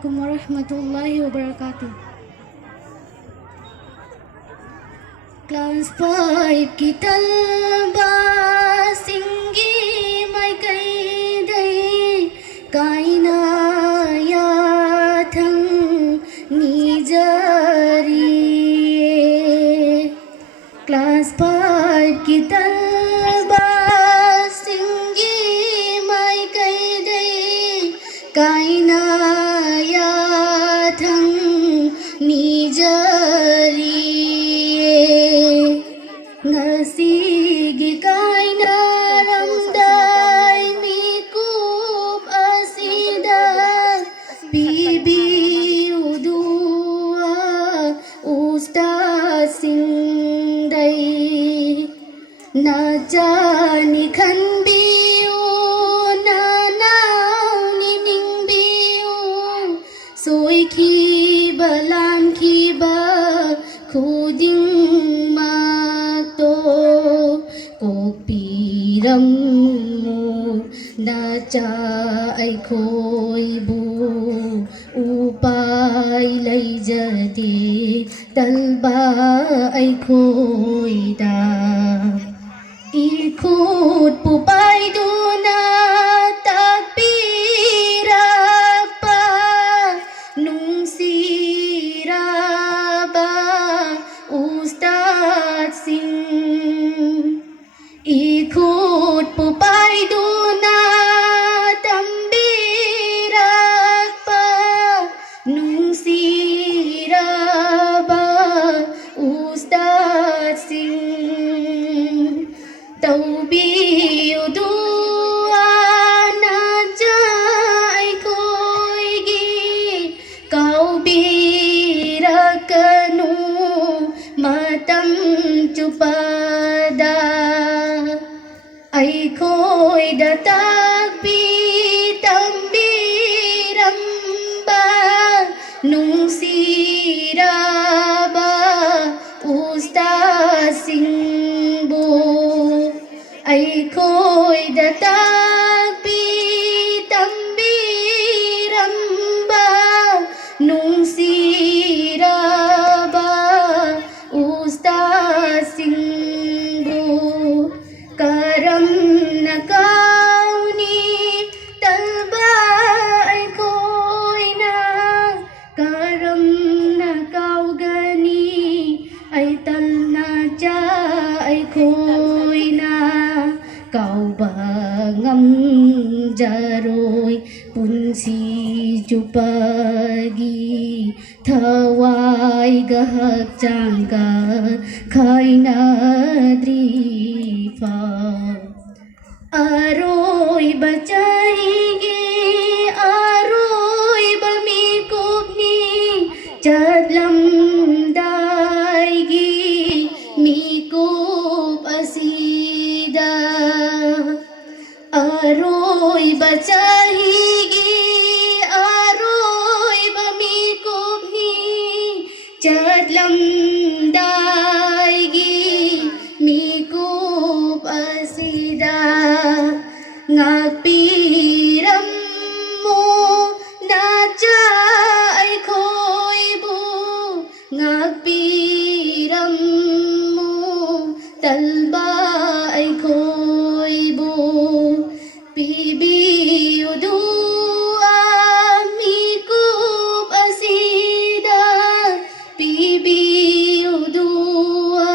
Assalamualaikum warahmatullahi wabarakatuh. Class 5 की तलबा सिंगी mai kai dai kaina ya thang nijari. Class 5 की तलबा सिंगी mai kai dai kaina ya thang nijari. Ngasigi kaina ramdai mikub asida bibi udua ustaz singdai na jani khan biu na nau ni ning biu soi khi balan khi ba khuding Piram mo na cha ai khoi bu upay lay jadi talba ai khoi da ikut pupay duna takbirapa nung siraba ustaz sing ikut pupay duna tambirak pa nung siraba ustaz sing taubiyo dua na jay koy gi kau birakanu matam chupada ai khôi đã takbir tambiram ba nung siraba ustaz sing bu ai khôi đã takbir tambiram ba nung siraba ustaz sing karam na kauni talba ai khoi na karam na kau gani ai tal na cha ai khoi na kau bangam jaroi punsi jupagi thawai gahak changga khaina drifa aroi bachaige aroi bami kubni chadlam daigi mikub asida aroi bachaige aroi bami kubni chadlam daigi mikub asida ngakpiram mo na cha ai khoi bu ngakpiram mo talba ai khoi bu bibi udua mikub asida bibi udua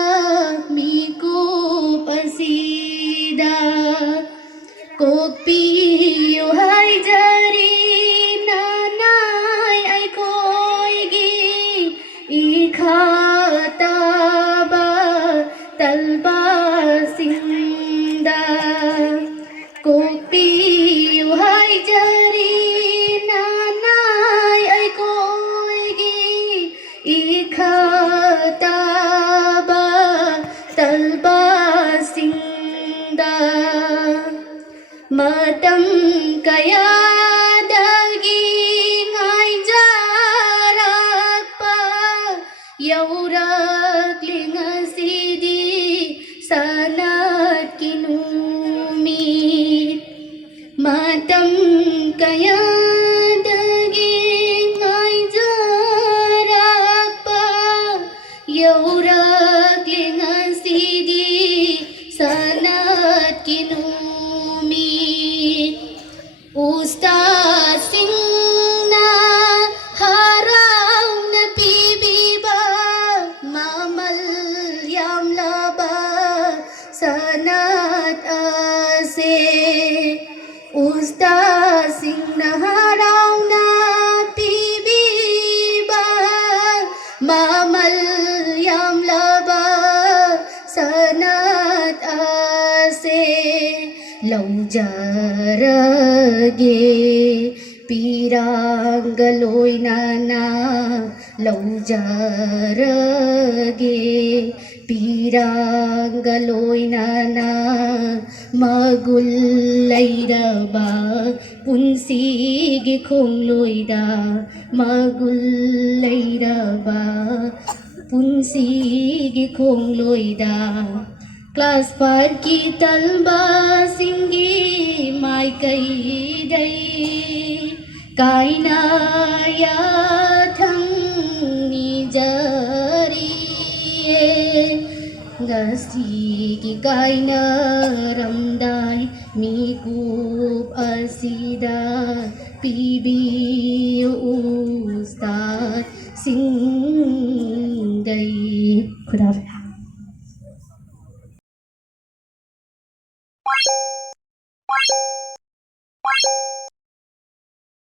mikub asida kopi hai jari nanai ai khoi gi ikhata ba talba singda kopi hai jari nanai ai khoi gi ikhata ba talba singda matam kaya dagi ngai jarak pa yaurak lingasidi sanat kinumit matam kaya dagi haurak sidi sanat kinumi Ustaz singna harau na pibiba mamal yam laba sanat ase Ustaz singna harau na pibiba mamal yam laba sanat ase lau jarage pirangaloy nana lau jarage pirangaloy nana magullay raba punsigi khongloy da magullay raba punsigi khongloy da Class 5 की तलबा सिंगी माई कई दई कायना या थंगी जरिए गसी की कायना रमदाई मीकूब असीदा पीबी उस्ताद सिंगई खुदा